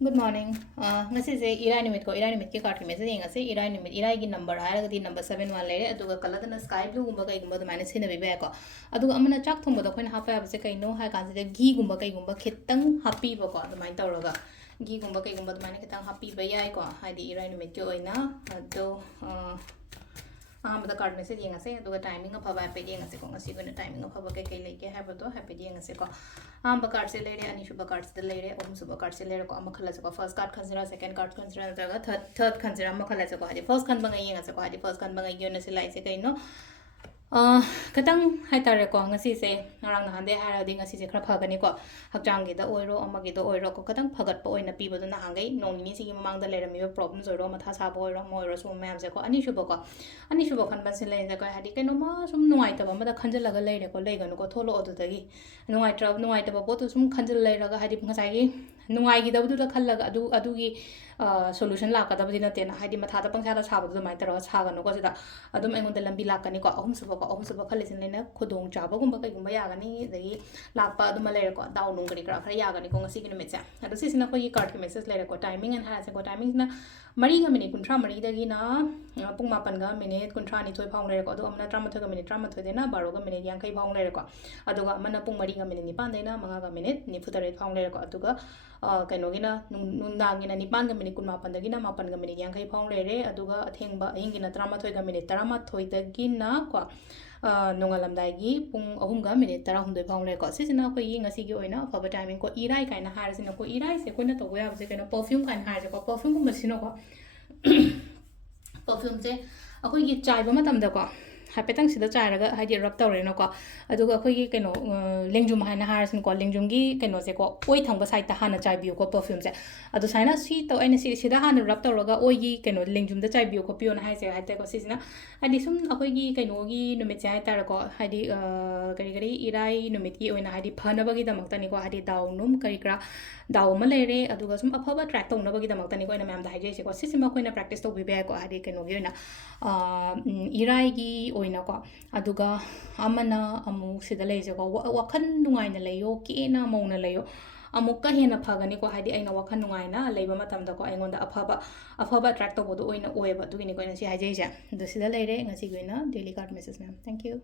Good morning. Ngasigi irai numit ko irai numit ke card ki message ngasi irai numit irai ki number hairagadi number 71 lere aduga kaladana sky blue gumba kai gumba dumane sina bibe ko aduga amana chak thongba da khoina hapa yabse kai no ha kan se gi gumba kai gumba khitang happy ba ko dumai tawraga gi gumba kai gumba dumane khitang happy ba yai ko haidi irai numit ke oina ado the card message yengase aduga timing afaba happy yengase ko ngasi gona timing afaba kai kai leke haba to happy yengase ko the card se lere ani shuba card se lere om shuba card se lere ko amakhala ko first card consider second card consider daga third consider amakhala ko hadi first kan bangai yengase ko hadi first kan bangai yona se lai se kai no katang hai tare ko ngasi se narang na hande ha di ngasi se khra phagani ko hakjang gi da oiro amagi da oiro ko katang phagat pa oina pi bodu na hangai nong ni si gi mamang da lere mi problems oiro matha sa bo oiro mo oiro so ma'am se ko ani shuba khan ban se lai da ko hadi kai no ma sum nuai ta ba ma da khanjal laga leire ko leiganu ko tholo odu da gi nuai ta ba botu sum khanjal leira ga hadi ngasai gi nuai gi da bodu da khallaga adu gi solution la ka da badi na te na hadi matha da pangsa da sa bodu mai tara sa ga no ko sida adum engon da lambi la ka ni ko ahum suba khalisin lena khudong chaba gumba kai gumba yaga ni dagi lakpa adum leire ko daw nung gari kra khra yaga ni ko ngasi gi numit sa adu sisina ko yi card ki message leire ko timing and ha se ko timing na mari ga minute kuntra mari dagi na pung mapan ga minute kuntra ni thoi phang leire ko adu amna 13 ga minute 13 de na 12 ga minute yang kai phang leire ko adu ga amna pung mari ga minute ni pan de na manga ga minute ni futare phang leire ko adu ga kaino gi na nundang gi na ni pan ga minute kun mapan dagi na mapan ga minute yang kai phang leire adu ga athengba ahing gi na 13 ga minute 13 dagi na ko nongalamdai pung ahumga minute 12 phang le ko sisina ko yi ngasi gi oina afaba timing ko irai kaina harasina ko irai se ko na to ya se kaino perfume kan har se ko perfume ko masino ko perfume se akoi gi chai ba matam da ko hapetang sida chai raga haidi rub tawre no ko aduga akoi gi kaino lengjum haina harasin ko lengjum gi kaino se ko oi thangba side ta hana chai biu ko perfume se adu saina si to aina si sida hana rub tawraga oi gi kaino lengjum da chai biu ko pion hai se haite ko sisina adi sum akoi gi kaino gi numit se haita ko haidi kari irai numit gi oina haidi phana bagi damak tani ko haidi daw num kari kra daw ma lere aduga sum afaba track tong na bagi damak tani ko ina ma'am da haije se ko sisima ko ina practice to bi be ko haidi kaino gi oina irai gi oina ko aduga amana amu sida leise ko wakhan nungai na leyo ki na mauna leyo amukka hena phagani ko haidi aina wakhan nungai na leiba matam da ko aingonda afaba track to bodu oina oeba dugini ko ina si haije ja do sida leire ngasi goina daily card message ma'am thank you